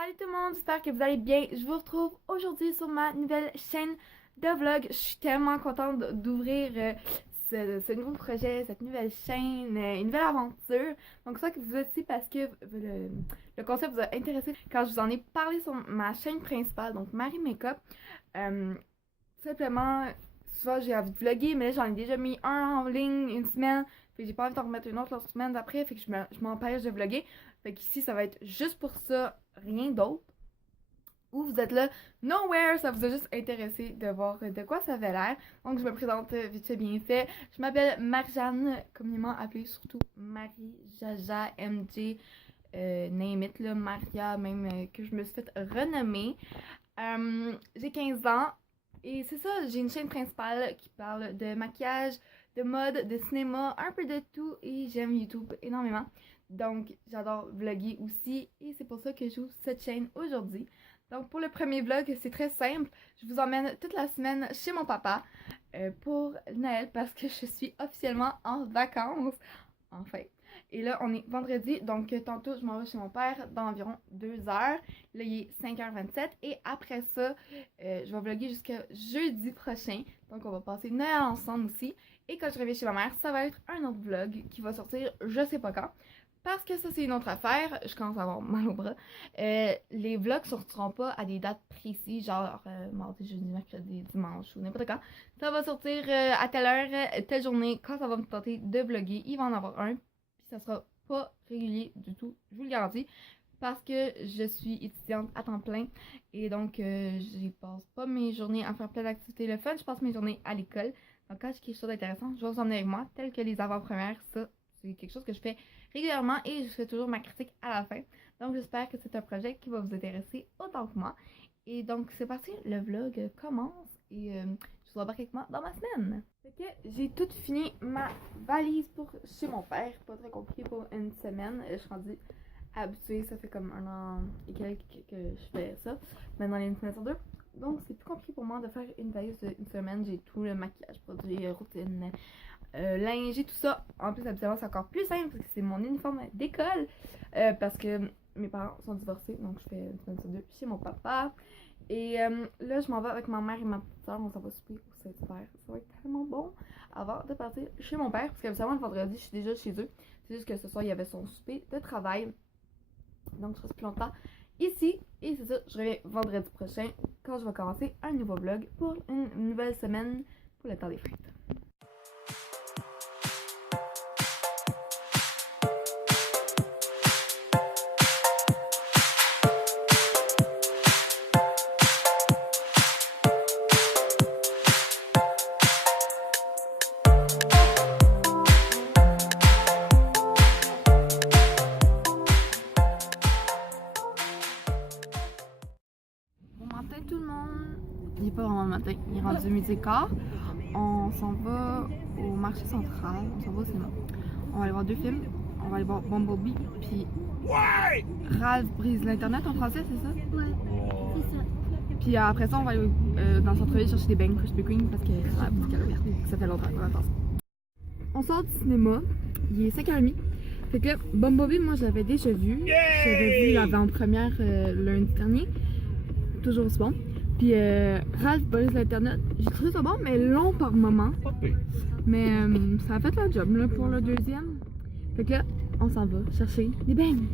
Salut tout le monde, j'espère que vous allez bien. Je vous retrouve aujourd'hui sur ma nouvelle chaîne de vlog. Je suis tellement contente d'ouvrir ce nouveau projet, cette nouvelle chaîne, une nouvelle aventure. Donc ça que vous êtes ici parce que le concept vous a intéressé quand je vous en ai parlé sur ma chaîne principale, donc Marie Makeup. Simplement, souvent j'ai envie de vlogger, mais là j'en ai déjà mis un en ligne une semaine. Fait que j'ai pas envie d'en remettre une autre la semaine d'après, fait que je m'empêche de vlogger. Fait qu'ici ça va être juste pour ça, rien d'autre. Ou vous êtes là, nowhere, ça vous a juste intéressé de voir de quoi ça avait l'air. Donc je me présente vite fait bien fait. Je m'appelle Marjane, communément appelée surtout Marie, Jaja, MJ, name it, là, Maria, même que je me suis fait renommer. J'ai 15 ans et c'est ça, j'ai une chaîne principale qui parle de maquillage, de mode, de cinéma, un peu de tout et j'aime YouTube énormément. Donc j'adore vlogger aussi et c'est pour ça que j'ouvre cette chaîne aujourd'hui. Donc pour le premier vlog, c'est très simple. Je vous emmène toute la semaine chez mon papa pour Noël parce que je suis officiellement en vacances. Enfin. Et là, on est vendredi, donc tantôt, je m'en vais chez mon père dans environ 2 heures. Là, il est 5h27 et après ça, je vais vlogger jusqu'à jeudi prochain. Donc, on va passer Noël ensemble aussi. Et quand je reviens chez ma mère, ça va être un autre vlog qui va sortir je sais pas quand. Parce que ça, c'est une autre affaire. Je commence à avoir mal au bras. Les vlogs sortiront pas à des dates précises, genre mardi, jeudi, mercredi, dimanche ou n'importe quand. Ça va sortir à telle heure, telle journée, quand ça va me tenter de vlogger. Il va en avoir un. Puis ça sera pas régulier du tout, je vous le garantis. Parce que je suis étudiante à temps plein. Et donc, je passe pas mes journées à faire plein d'activités le fun. Je passe mes journées à l'école. Donc, quand j'ai quelque chose d'intéressant, je vais vous emmener avec moi, tel que les avant-premières. Ça, c'est quelque chose que je fais régulièrement et je fais toujours ma critique à la fin. Donc j'espère que c'est un projet qui va vous intéresser autant que moi. Et donc c'est parti, le vlog commence et je vous embarque avec moi dans ma semaine. Fait que j'ai tout fini ma valise pour chez mon père, pas très compliqué pour une semaine. Je suis rendue habituée, ça fait comme 1 an et quelques que je fais ça. Maintenant il y a une semaine sur deux. Donc c'est plus compliqué pour moi de faire une valise d'une semaine. J'ai tout le maquillage, produit, routine, linge et tout ça. En plus, habituellement, c'est encore plus simple parce que c'est mon uniforme d'école. Parce que mes parents sont divorcés, donc je fais une semaine sur deux chez mon papa. Et là, je m'en vais avec ma mère et ma petite soeur. On s'en va souper au Saint-Hubert. Ça va être tellement bon avant de partir chez mon père. Parce qu'habituellement, le vendredi, je suis déjà chez eux. C'est juste que ce soir, il y avait son souper de travail. Donc, je reste plus longtemps ici. Et c'est ça, je reviens vendredi prochain quand je vais commencer un nouveau vlog pour une nouvelle semaine pour le temps des fêtes. Tout le monde, il n'est pas vraiment le matin, il est rendu midi et quart. On s'en va au marché central, on s'en va au cinéma. On va aller voir 2 films, on va aller voir Bumblebee, puis Ralph brise l'internet en français, c'est ça? Ouais, c'est ça. Puis après ça, on va aller dans le centre-ville chercher des beignes Krispy Kreme parce que c'est la boutique à l'ouvert, ça fait longtemps qu'on attend ça. On sort du cinéma, il est 5h30. Fait que là, Bumblebee, moi j'avais déjà vu, j'avais vu l'avant-première lundi dernier. Toujours aussi bon. Puis Ralph brise l'internet. J'ai trouvé ça bon, mais long par moment. Mais ça a fait la job là, pour le deuxième. Fait que là, on s'en va chercher des beignes.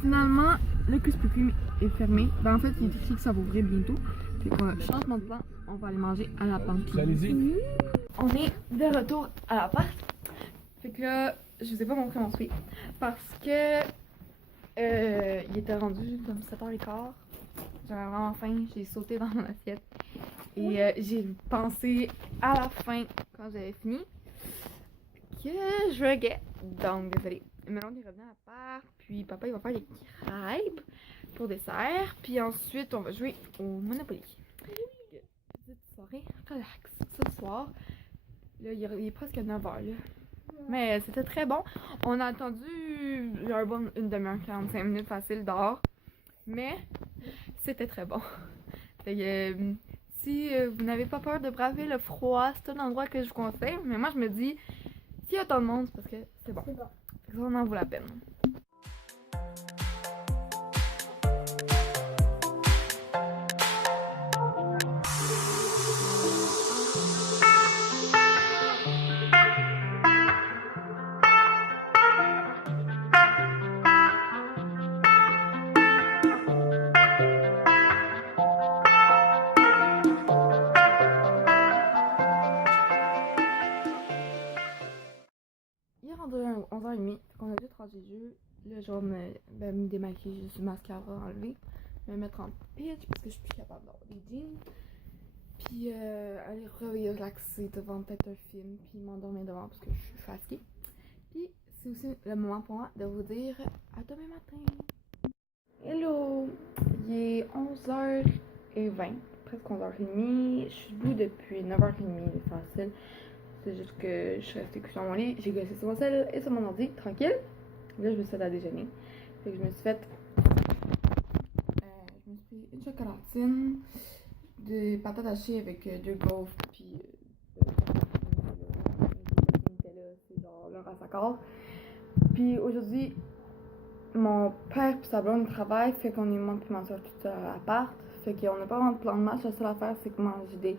Finalement, le Krispy Kreme est fermé. Ben, en fait, il est écrit que ça va ouvrir bientôt. Fait qu'on changement de plan, on va aller manger à la pantine. Allez-y. On est de retour à l'appart. Fait que là, je vous ai pas montré mon souper. Parce que il était rendu comme 7h15. J'avais vraiment faim, j'ai sauté dans mon assiette. Et j'ai pensé à la fin, quand j'avais fini, que je regrette. Donc, désolé. Maintenant, on est revenu à l'appart. Puis, papa, il va faire les crêpes pour dessert. Puis ensuite, on va jouer au Monopoly. Petite soirée relax. Ce soir, là, il est presque 9h. Là. Mais c'était très bon. On a attendu une demi-heure, 45 minutes facile dehors. Mais c'était très bon. Fait que, si vous n'avez pas peur de braver le froid, c'est un endroit que je vous conseille. Mais moi, je me dis, s'il y a tant de monde, c'est parce que c'est bon. Fait que ça en vaut la peine. je vais me démaquiller juste du mascara enlever. Me mettre en pitch parce que je suis plus capable d'avoir des jeans. Puis aller relaxer devant peut-être un film. Puis m'endormir devant parce que je suis fatiguée. Puis c'est aussi le moment pour moi de vous dire à demain matin. Hello! Il est 11h20, presque 11h30. Je suis debout depuis 9h30, c'est facile. C'est juste que je suis restée couchée dans mon lit. J'ai gossé sur mon cell et sur mon ordi, tranquille. Là, je me suis fait à déjeuner. Fait que je me suis fait. Je me suis pris une chocolatine, des patates hachées avec 2 gaufres, puis. C'est genre leur à sa corde. Puis aujourd'hui, mon père et sa blonde travaillent, fait qu'on est monté ma soeur toute seule à l'appart. Fait qu'on n'a pas vraiment de plan de match. La seule affaire, c'est que moi j'ai des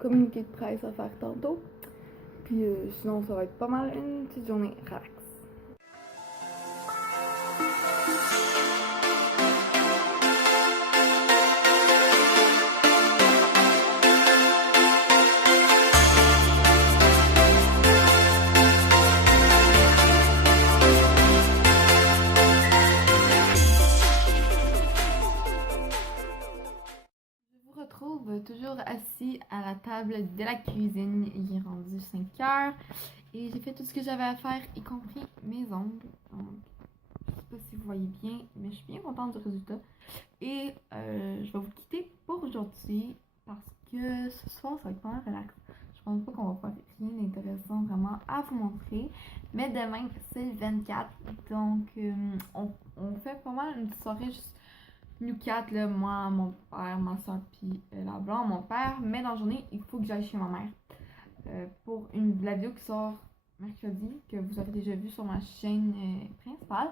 communiqués de presse à faire tantôt. Puis sinon, ça va être pas mal une petite journée relax. Toujours assis à la table de la cuisine. Il est rendu 5h et j'ai fait tout ce que j'avais à faire, y compris mes ongles. Donc, je sais pas si vous voyez bien, mais je suis bien contente du résultat. Et je vais vous quitter pour aujourd'hui parce que ce soir, ça va être pas mal relax. Je pense pas qu'on va faire rien d'intéressant vraiment à vous montrer. Mais demain, c'est le 24. Donc, on fait pas mal une petite soirée juste nous 4, là, moi, mon père, ma soeur, puis la blonde, mon père. Mais dans la journée, il faut que j'aille chez ma mère pour la vidéo qui sort mercredi, que vous avez déjà vu sur ma chaîne principale.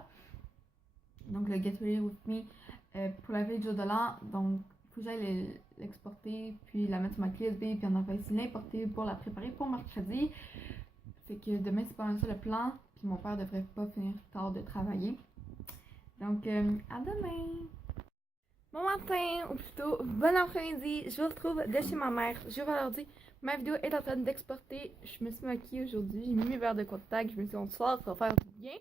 Donc, le Get Ready With Me pour la veille du jour de l'an. Donc, il faut que j'aille l'exporter, puis la mettre sur ma clé USB, puis en envoyer ici l'importer pour la préparer pour mercredi. C'est que demain, c'est pas un seul plan, puis mon père devrait pas finir tard de travailler. Donc, à demain! Bon matin, ou plutôt bon après-midi, je vous retrouve de chez ma mère. Je vous l'ordi, ma vidéo est en train d'exporter. Je me suis maquillée aujourd'hui, j'ai mis mes verres de contact, je me suis dit on soir, ça va faire du bien.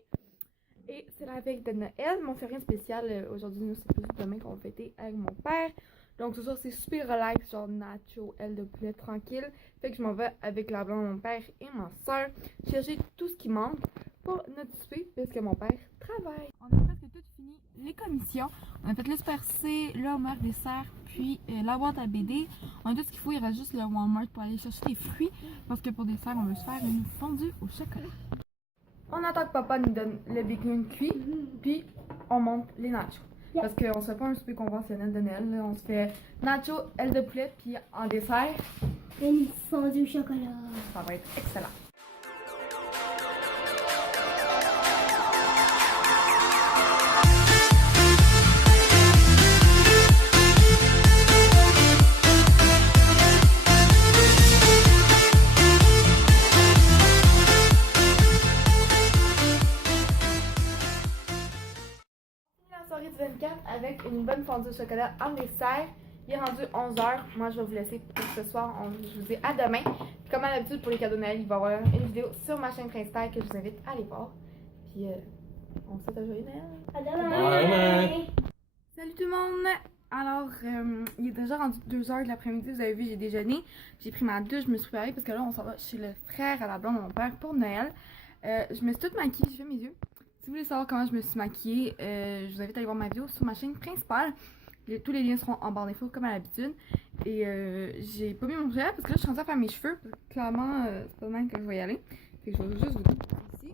Et c'est la veille de Noël, mais on fait rien de spécial aujourd'hui, nous c'est plus demain qu'on va fêter avec mon père. Donc ce soir c'est super relax, genre nacho, aile de poulet tranquille. Fait que je m'en vais avec la blonde de mon père et ma soeur chercher tout ce qui manque pour notre souper, puisque mon père travaille. On a presque tout fini les commissions. On a fait l'aspercé, le homard dessert, puis la boîte à BD. On a tout ce qu'il faut, il reste juste le Walmart pour aller chercher les fruits. Parce que pour dessert, on veut se faire une fondue au chocolat. On attend que papa nous donne le bacon cuit, puis on monte les nachos. Parce qu'on se fait pas un souper conventionnel de Noël, là. On se fait nachos, aile de poulet, puis en dessert, une fondue au chocolat. Ça va être excellent. Soirée du 24 avec une bonne fondue au chocolat en dessert. Il est rendu 11h. Moi, je vais vous laisser pour ce soir. Je vous dis à demain. Puis, comme à l'habitude, pour les cadeaux de Noël, il va y avoir une vidéo sur ma chaîne principale que je vous invite à aller voir. Puis, on se souhaite un joyeux Noël. À demain! Bye. Salut tout le monde! Alors, il est déjà rendu 2h de l'après-midi. Vous avez vu, j'ai déjeuné. J'ai pris ma douche, je me suis préparée parce que là, on s'en va chez le frère à la blonde de mon père pour Noël. Je me suis toute maquillée, j'ai fait mes yeux. Si vous voulez savoir comment je me suis maquillée, je vous invite à aller voir ma vidéo sur ma chaîne principale. Tous les liens seront en barre d'infos comme à l'habitude. Et j'ai pas mis mon gel parce que là je suis rendue à faire mes cheveux. Clairement, c'est pas mal que je vais y aller. Fait que je vais juste vous dire ici.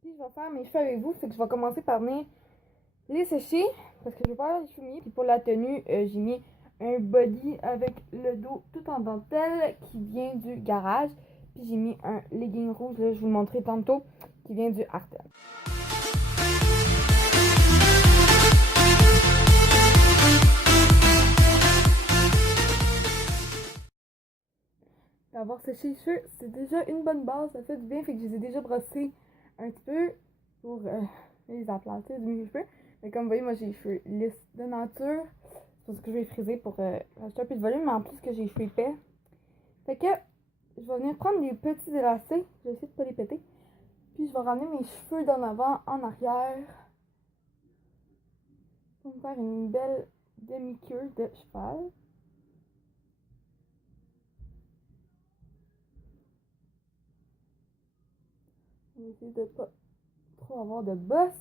Puis je vais faire mes cheveux avec vous. Fait que je vais commencer par venir les sécher parce que je vais pas avoir les cheveux mouillés. Puis pour la tenue, j'ai mis un body avec le dos tout en dentelle qui vient du garage. Puis j'ai mis un legging rouge, là, je vous le montrerai tantôt, qui vient du Artel. D'avoir séché les cheveux, c'est déjà une bonne base, ça fait du bien, fait que je les ai déjà brossés un petit peu pour les aplatir du milieu des cheveux. Mais comme vous voyez, moi j'ai les cheveux lisses de nature, c'est pour ça que je vais les friser pour rajouter un peu de volume, mais en plus que j'ai les cheveux épais. Fait que je vais venir prendre des petits élastiques, je vais essayer de pas les péter. Puis je vais ramener mes cheveux d'en avant en arrière. Pour me faire une belle demi-queue de cheval. On va essayer de pas trop avoir de bosse.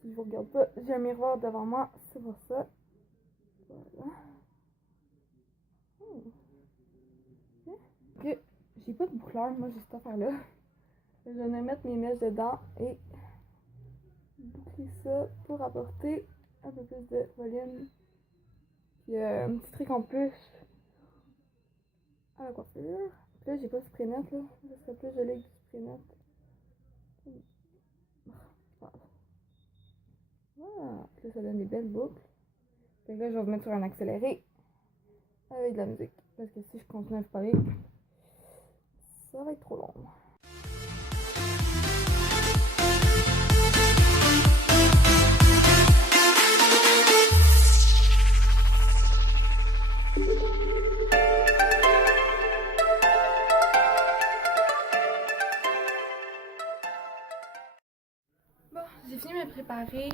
Si je vous regarde pas, j'ai un miroir devant moi, c'est pour ça. Voilà. Que j'ai pas de boucleur, moi j'ai cette affaire là. Je vais mettre mes mèches dedans et boucler ça pour apporter un peu plus de volume. Puis un petit truc en plus à la coiffure. Puis là j'ai pas de spray net là, ça serait plus joli que du spray net. Voilà, puis là ça donne des belles boucles. Fait que là je vais vous mettre sur un accéléré avec de la musique. Parce que si je continue à vous parler, ça va être trop long. Bon, j'ai fini de me préparer.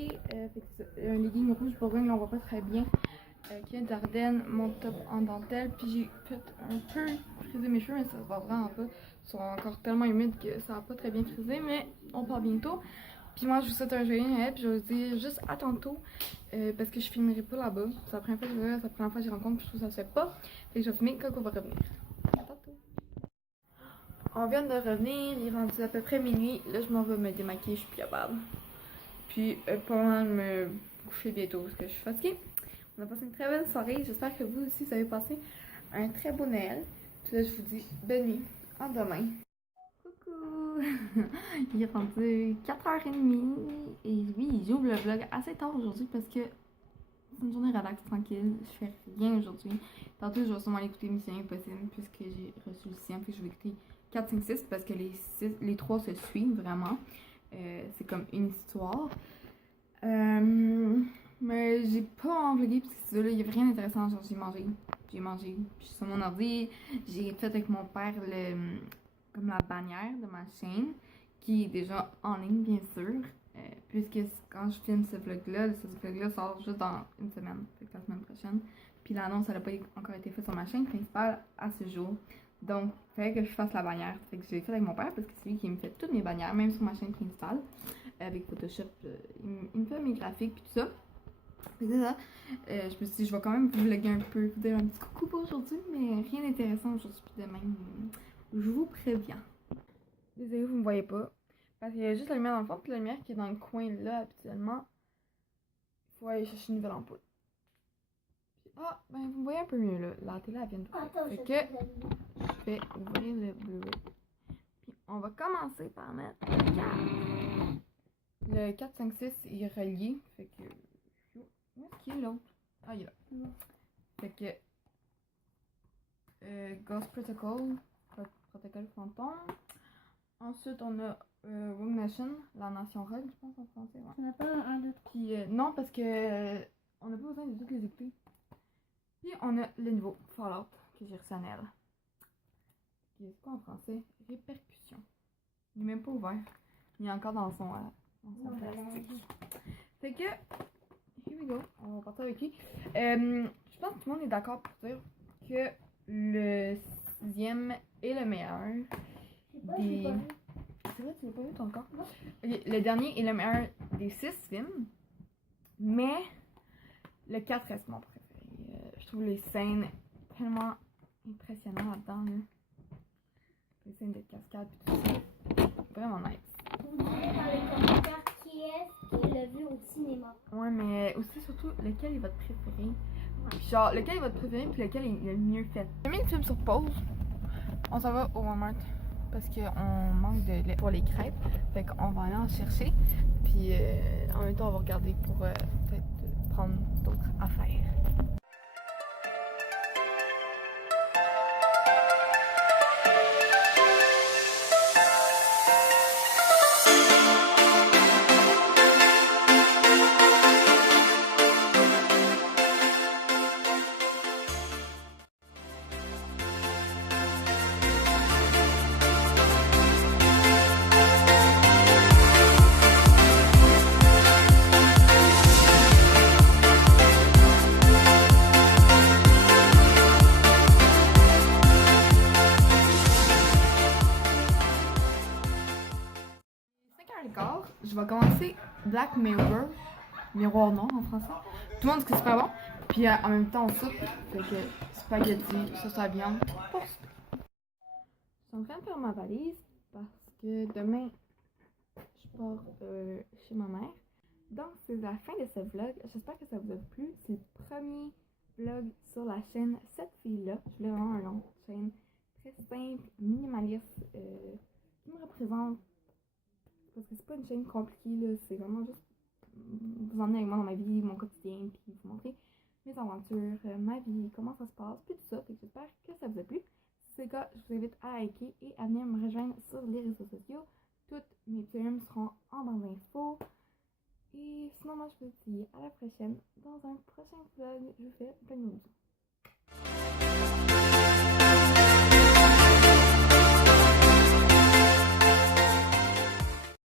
Un legging rouge bourgogne, on voit pas très bien. Qui vient d'Ardennes, mon top en dentelle. Puis j'ai fait un peu friser mes cheveux, mais ça se voit vraiment pas. Ils sont encore tellement humides que ça va pas très bien friser, mais on part bientôt. Puis moi, je vous souhaite un joyeux Noël. Puis je vais vous dire juste à tantôt. Parce que je filmerai pas là-bas. C'est la première fois que je vais là, c'est la première fois que j'y rencontre. Puis je trouve que ça se fait pas. Fait que je vais filmer quand on va revenir. À tantôt. On vient de revenir. Il est rendu à peu près minuit. Là, je m'en vais me démaquiller. Je suis plus capable. Puis pas mal me coucher bientôt parce que je suis fatiguée. On a passé une très bonne soirée. J'espère que vous aussi, vous avez passé un très beau Noël. Puis là, je vous dis bonne nuit. À demain. Coucou! Il est rendu 4h30. Et oui, j'ouvre le vlog assez tard aujourd'hui parce que c'est une journée relax, tranquille. Je fais rien aujourd'hui. Tantôt, je vais sûrement aller écouter Mission Impossible puisque j'ai reçu le sien. Puis je vais écouter 4, 5, 6 parce que les 3 se suivent vraiment. C'est comme une histoire. Mais j'ai pas en vlogué parce que là, il y a rien d'intéressant. Genre, j'ai mangé, puis sur mon ordi, j'ai fait avec mon père comme la bannière de ma chaîne, qui est déjà en ligne, bien sûr. Puisque quand je filme ce vlog-là sort juste dans une semaine, fait que la semaine prochaine. Puis l'annonce, elle n'a pas encore été faite sur ma chaîne principale à ce jour. Donc, il fallait que je fasse la bannière. Fait que je l'ai fait avec mon père parce que c'est lui qui me fait toutes mes bannières, même sur ma chaîne principale. Avec Photoshop, il me fait mes graphiques et tout ça. Fait que ça, je me suis dit, je vais quand même vous vlogger un peu, vous dire un petit coucou pour aujourd'hui, mais rien d'intéressant aujourd'hui. Puis demain, je vous préviens. Désolée, vous me voyez pas. Parce qu'il y a juste la lumière dans le fond, puis la lumière qui est dans le coin là, habituellement. Il faut aller chercher une nouvelle ampoule. Ah, ben vous me voyez un peu mieux là. La télé, elle vient de faire. Fait que je vais ouvrir le Blu-ray. Puis on va commencer par mettre le 4, 5, 6 est relié. Fait que. Où est-ce qu'il est l'autre? Ah, il est là. Fait que. Ghost Protocol. Protocole fantôme. Ensuite, on a Rogue Nation, la nation Rogue, je pense en français. Ouais. On n'a pas un 2, 3. Puis non, parce que on n'a pas besoin de toutes les écouter. Puis on a le nouveau Fallout que j'ai reçu à Noël. Qui est quoi en français? Répercussion. Il n'est même pas ouvert. Il est encore dans son plastique. Fait que, here we go. On va partir avec lui. Je pense que tout le monde est d'accord pour dire que le 6e est le meilleur. C'est vrai, tu l'as pas vu toi encore? Okay, le dernier est le meilleur des 6 films. Mais le 4 reste mon préféré. Je trouve les scènes tellement impressionnantes là-dedans. Là. Les scènes de cascade et tout ça. Vraiment nice. Vous direz dans les commentaires qui l'a vu au cinéma. Ouais, mais aussi surtout lequel est votre préféré. Puis genre, lequel est votre préféré puis lequel est le mieux fait. J'ai mis le film sur pause. On s'en va au Walmart parce qu'on manque de lait pour les crêpes. Fait qu'on va aller en chercher. Puis en même temps, on va regarder pour peut-être prendre d'autres affaires. je vais commencer Black Mirror, Miroir noir en français. Tout le monde dit que c'est super bon. Puis en même temps, on soupe. Fait que spaghetti, sauce à viande pour souper. Je suis en train de faire ma valise parce que demain, je pars chez ma mère. Donc, c'est la fin de ce vlog. J'espère que ça vous a plu. C'est le premier vlog sur la chaîne Cette fille-là. Je voulais vraiment un long chaîne très simple, minimaliste, qui me représente. Parce que c'est pas une chaîne compliquée, là. C'est vraiment juste vous emmener avec moi dans ma vie, mon quotidien, puis vous montrer mes aventures, ma vie, comment ça se passe, puis tout ça. Fait que j'espère que ça vous a plu. Si c'est le cas, je vous invite à liker et à venir me rejoindre sur les réseaux sociaux. Toutes mes films seront en barre d'infos. Et sinon, moi, je vous dis à la prochaine. Dans un prochain vlog, je vous fais plein de bisous.